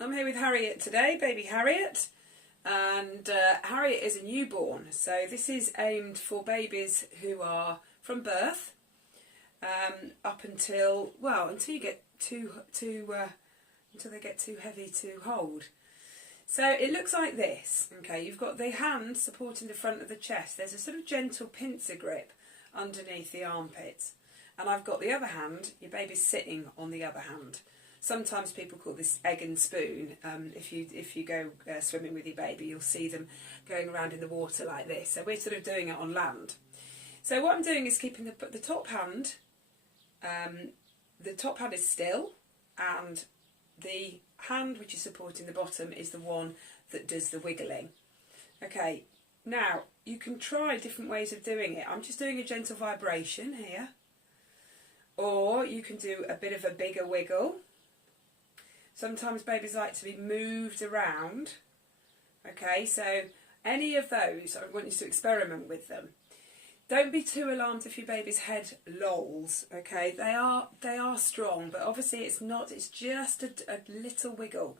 I'm here with Harriet today, baby Harriet, and Harriet is a newborn, so this is aimed for babies who are from birth up until, well, until you get until they get too heavy to hold. So it looks like this. Okay, you've got the hand supporting the front of the chest. There's a sort of gentle pincer grip underneath the armpits, and I've got the other hand. Your baby's sitting on the other hand. Sometimes people call this egg and spoon. If you go swimming with your baby, you'll see them going around in the water like this. So we're sort of doing it on land. So what I'm doing is keeping the top hand. The top hand is still, and the hand which is supporting the bottom is the one that does the wiggling. Okay, now you can try different ways of doing it. I'm just doing a gentle vibration here, or you can do a bit of a bigger wiggle. Sometimes babies like to be moved around. Okay, so any of those, I want you to experiment with them. Don't be too alarmed if your baby's head lolls. Okay, they are strong, but obviously it's not. It's just a little wiggle.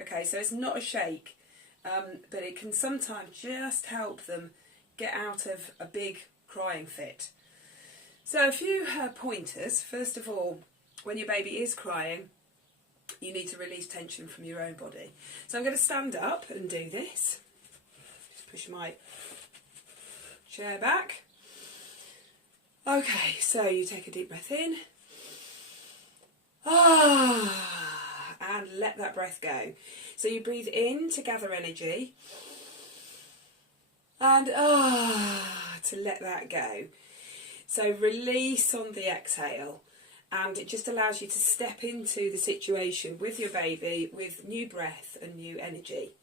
Okay, so it's not a shake, but it can sometimes just help them get out of a big crying fit. So a few pointers. First of all, when your baby is crying, you need to release tension from your own body. So I'm going to stand up and do this. Just push my chair back. Okay, so you take a deep breath in. And let that breath go. So you breathe in to gather energy. And to let that go. So release on the exhale. And it just allows you to step into the situation with your baby with new breath and new energy.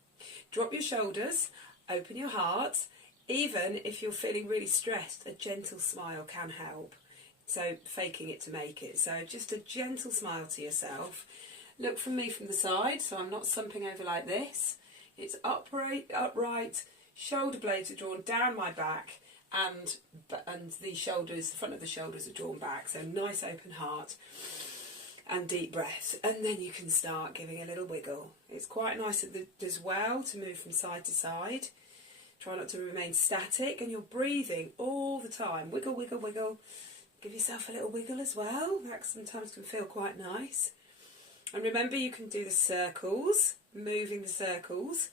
Drop your shoulders, open your heart. Even if you're feeling really stressed, a gentle smile can help. So faking it to make it. So just a gentle smile to yourself. Look from me from the side, so I'm not slumping over like this. It's upright, shoulder blades are drawn down my back, and the shoulders, the front of the shoulders are drawn back. So nice open heart and deep breath. And then you can start giving a little wiggle. It's quite nice as well to move from side to side. Try not to remain static, and you're breathing all the time. Wiggle, wiggle, wiggle. Give yourself a little wiggle as well. That sometimes can feel quite nice. And remember, you can do the circles, moving the circles,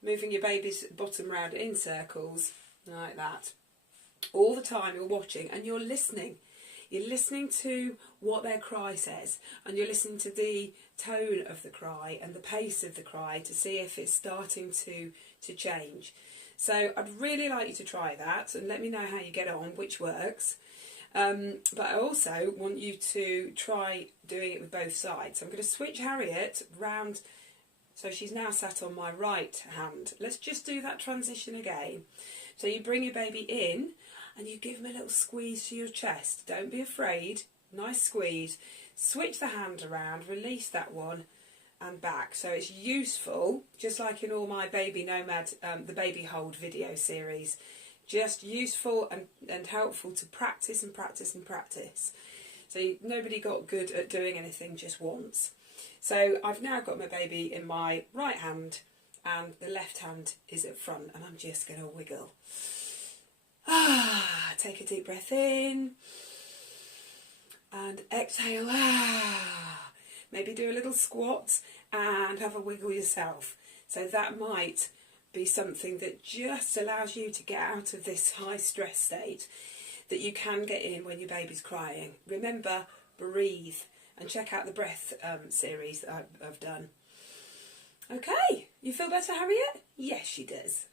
moving your baby's bottom round in circles, like that. All the time you're watching and you're listening. You're listening to what their cry says, and you're listening to the tone of the cry and the pace of the cry to see if it's starting to change. So I'd really like you to try that and let me know how you get on, which works. But I also want you to try doing it with both sides. So I'm going to switch Harriet round, so she's now sat on my right hand. Let's just do that transition again. So you bring your baby in and you give him a little squeeze to your chest. Don't be afraid. Nice squeeze. Switch the hand around, release that one, and back. So it's useful, just like in all my baby Nomad, the baby hold video series, just useful and helpful to practice and practice and practice. So nobody got good at doing anything just once. So I've now got my baby in my right hand and the left hand is at front, and I'm just going to wiggle. Take a deep breath in and exhale. Maybe do a little squat and have a wiggle yourself. So that might be something that just allows you to get out of this high stress state that you can get in when your baby's crying. Remember, breathe, and check out the breath series that I've done. Okay, you feel better, Harriet? Yes, she does.